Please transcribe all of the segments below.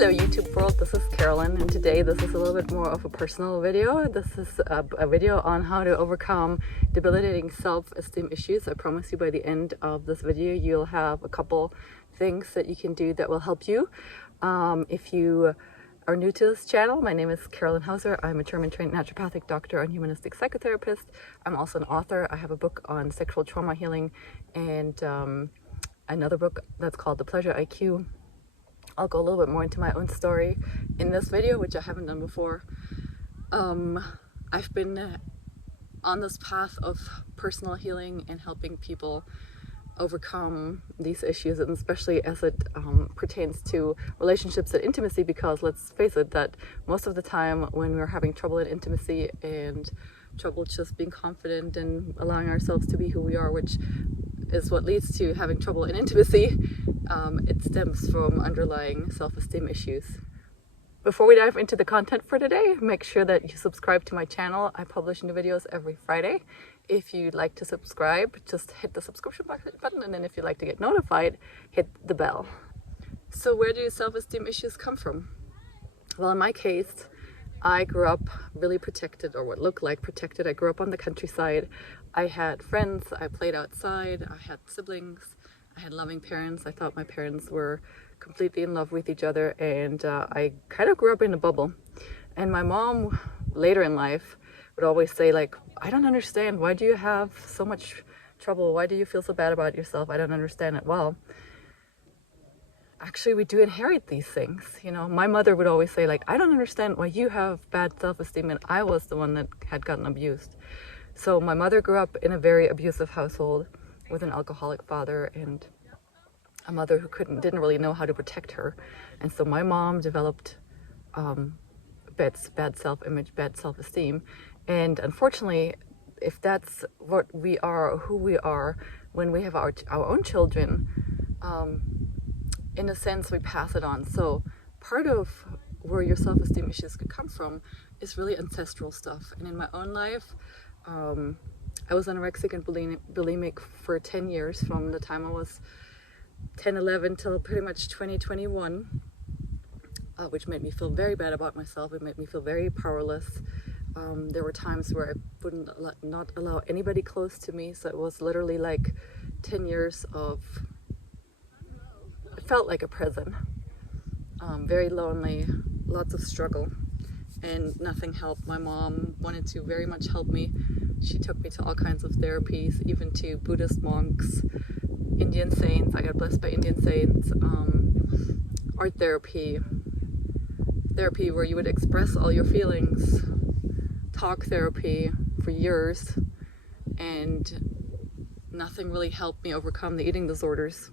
Hello YouTube world, this is Carolin, and today this is a little bit more of a personal video. This is a video on how to overcome debilitating self-esteem issues. I promise you by the end of this video you'll have a couple things that you can do that will help you. If you are new to this channel, my name is Carolin Hauser. I'm a German-trained naturopathic doctor and humanistic psychotherapist. I'm also an author. I have a book on sexual trauma healing and another book that's called The Pleasure IQ. I'll go a little bit more into my own story in this video, which I haven't done before. I've been on this path of personal healing and helping people overcome these issues, and especially as it pertains to relationships and intimacy, because let's face it, that most of the time when we're having trouble in intimacy and trouble just being confident and allowing ourselves to be who we are, which is what leads to having trouble in intimacy, it stems from underlying self-esteem issues. Before we dive into the content for today, make sure that you subscribe to my channel. I publish new videos every Friday. If you'd like to subscribe, just hit the subscription button, and then if you'd like to get notified, hit the bell. So where do self-esteem issues come from? Well, in my case, I grew up really protected, or what looked like protected. I grew up on the countryside. I had friends, I played outside, I had siblings, I had loving parents. I thought my parents were completely in love with each other, and I kind of grew up in a bubble. And my mom, later in life, would always say, like, I don't understand, why do you have so much trouble? Why do you feel so bad about yourself? I don't understand it. Well, actually we do inherit these things. You know, my mother would always say, like, I don't understand why you have bad self-esteem, and I was the one that had gotten abused. So my mother grew up in a very abusive household with an alcoholic father and a mother who didn't really know how to protect her. And so my mom developed bad self-image, bad self-esteem. And unfortunately, if that's what we are, or who we are, when we have our own children, in a sense, we pass it on. So part of where your self-esteem issues could come from is really ancestral stuff. And in my own life, I was anorexic and bulimic for 10 years, from the time I was 10, 11 till pretty much 2021, which made me feel very bad about myself. It made me feel very powerless. There were times where I wouldn't not allow anybody close to me. So it was literally like 10 years of, it felt like a prison. Very lonely, lots of struggle, and nothing helped. My mom wanted to very much help me. She took me to all kinds of therapies, even to Buddhist monks, Indian saints. I got blessed by Indian saints, art therapy where you would express all your feelings, talk therapy for years, and nothing really helped me overcome the eating disorders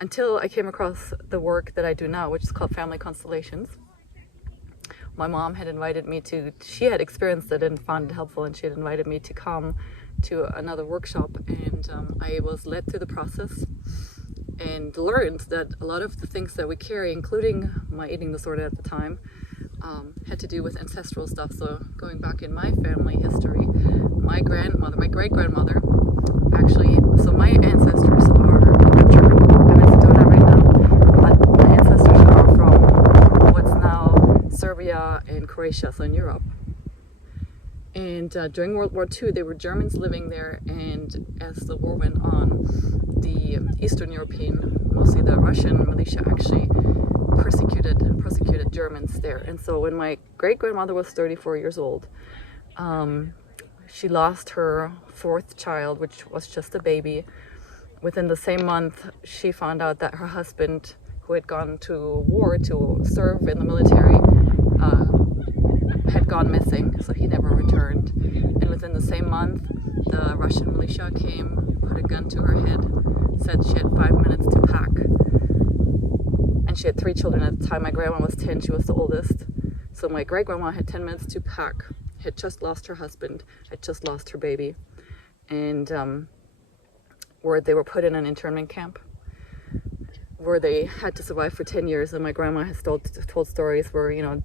until I came across the work that I do now, which is called Family Constellations. My mom had invited me to, she had experienced it and found it helpful, and she had invited me to come to another workshop, and I was led through the process and learned that a lot of the things that we carry, including my eating disorder at the time, had to do with ancestral stuff. So going back in my family history, my great-grandmother, actually, so my ancestors are German. I don't have right now, but my ancestors are from what's now Serbia and Croatia, so in Europe. And during World War II, there were Germans living there, and as the war went on, the Eastern European, mostly the Russian militia, actually persecuted Germans there. And so when my great-grandmother was 34 years old, she lost her fourth child, which was just a baby. Within the same month, she found out that her husband, who had gone to war to serve in the military, had gone missing, so he never returned. And within the same month, the Russian militia came, put a gun to her head, said she had 5 minutes to pack. And she had 3 children at the time. My grandma was 10, she was the oldest. So my great-grandma had 10 minutes to pack, had just lost her husband, had just lost her baby. And where they were put in an internment camp, where they had to survive for 10 years. And my grandma has told stories where, you know,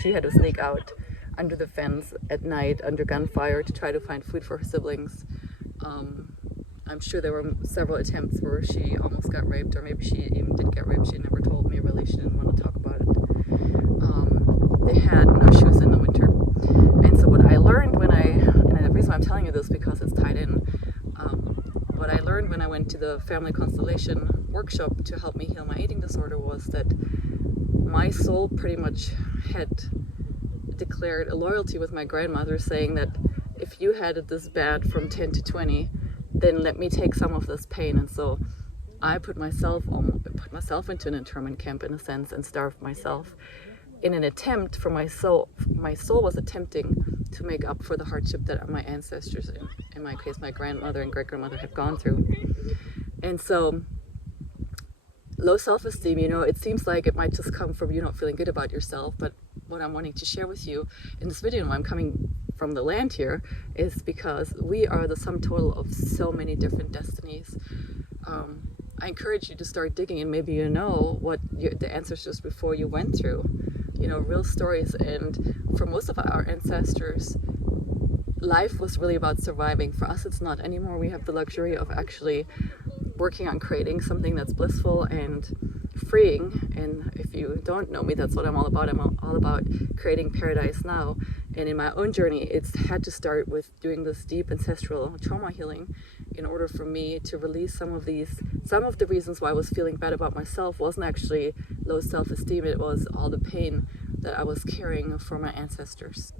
she had to sneak out under the fence at night under gunfire to try to find food for her siblings. I'm sure there were several attempts where she almost got raped, or maybe she even did get raped. She never told me, really. She didn't want to talk about it. they had no shoes in the winter. And so what I learned and the reason why I'm telling you this because it's tied in, what I learned when I went to the family constellation workshop to help me heal my eating disorder was that my soul pretty much had declared a loyalty with my grandmother, saying that if you had it this bad from 10 to 20, then let me take some of this pain. And so I put myself into an internment camp in a sense and starved myself in an attempt for my soul was attempting to make up for the hardship that my ancestors, in my case my grandmother and great-grandmother, had gone through. And so low self-esteem, it seems like it might just come from you not feeling good about yourself, but what I'm wanting to share with you in this video, and why I'm coming from the land here, is because we are the sum total of so many different destinies. I encourage you to start digging, and maybe what the ancestors before you went through, real stories. And for most of our ancestors, life was really about surviving. For us, it's not anymore. We have the luxury of actually working on creating something that's blissful and freeing. And if you don't know me, that's what I'm all about. I'm all about creating paradise now. And in my own journey, it's had to start with doing this deep ancestral trauma healing in order for me to release some of the reasons why I was feeling bad about myself wasn't actually low self-esteem. It was all the pain that I was carrying from my ancestors.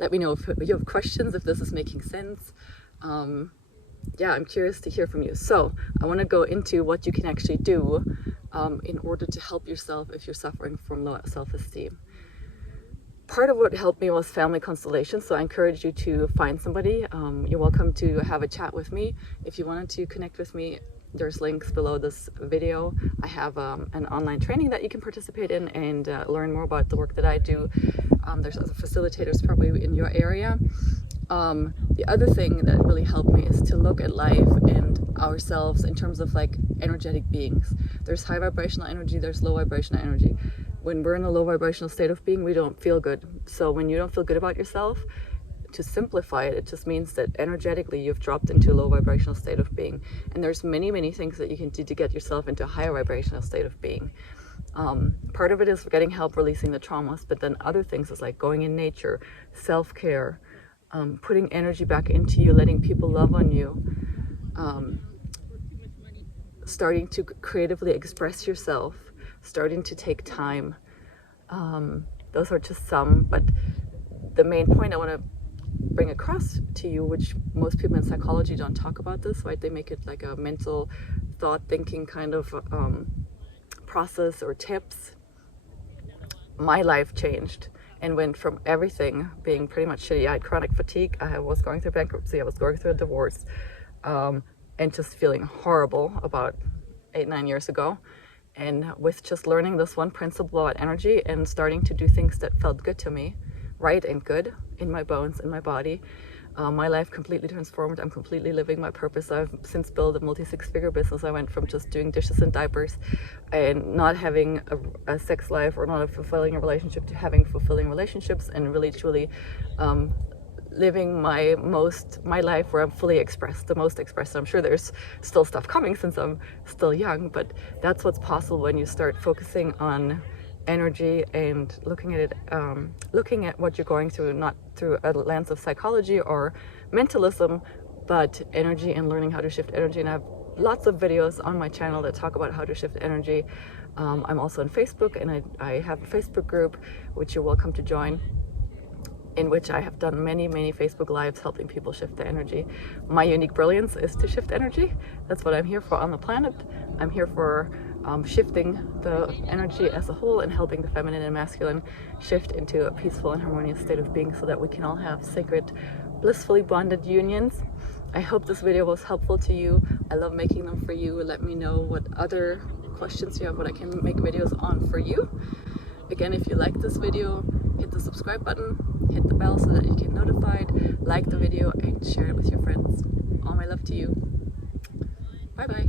Let me know if you have questions, if this is making sense. I'm curious to hear from you. So I want to go into what you can actually do in order to help yourself if you're suffering from low self-esteem. Part of what helped me was family constellation, so I encourage you to find somebody. You're welcome to have a chat with me. If you wanted to connect with me, there's links below this video. I have an online training that you can participate in and learn more about the work that I do. There's other facilitators probably in your area. The other thing that really helped me is to look at life and ourselves in terms of like energetic beings. There's high vibrational energy, there's low vibrational energy. When we're in a low vibrational state of being, we don't feel good. So when you don't feel good about yourself, to simplify it, it just means that energetically you've dropped into a low vibrational state of being. And there's many, many things that you can do to get yourself into a higher vibrational state of being. Part of it is getting help releasing the traumas, but then other things is like going in nature, self-care, putting energy back into you, letting people love on you, starting to creatively express yourself, starting to take time. Those are just some, but the main point I want to bring across to you, which most people in psychology don't talk about this, right? They make it like a mental thought thinking kind of process or tips. My life changed and went from everything being pretty much shitty. I had chronic fatigue, I was going through bankruptcy, I was going through a divorce, and just feeling horrible about 8-9 years ago. And with just learning this one principle about energy and starting to do things that felt good to me, right and good in my bones, in my body, my life completely transformed. I'm completely living my purpose. I've since built a multi-6-figure business. I went from just doing dishes and diapers and not having a sex life or not a fulfilling relationship to having fulfilling relationships and really truly living my life where I'm fully expressed, the most expressed. I'm sure there's still stuff coming since I'm still young, but that's what's possible when you start focusing on energy and looking at what you're going through, not through a lens of psychology or mentalism, but energy and learning how to shift energy. And I have lots of videos on my channel that talk about how to shift energy. I'm also on Facebook, and I have a Facebook group which you're welcome to join, in which I have done many, many Facebook Lives helping people shift their energy. My unique brilliance is to shift energy. That's what I'm here for on the planet. I'm here for shifting the energy as a whole and helping the feminine and masculine shift into a peaceful and harmonious state of being so that we can all have sacred, blissfully bonded unions. I hope this video was helpful to you. I love making them for you. Let me know what other questions you have, what I can make videos on for you. Again, if you like this video, hit the subscribe button, hit the bell so that you get notified, like the video, and share it with your friends. All my love to you. Bye bye.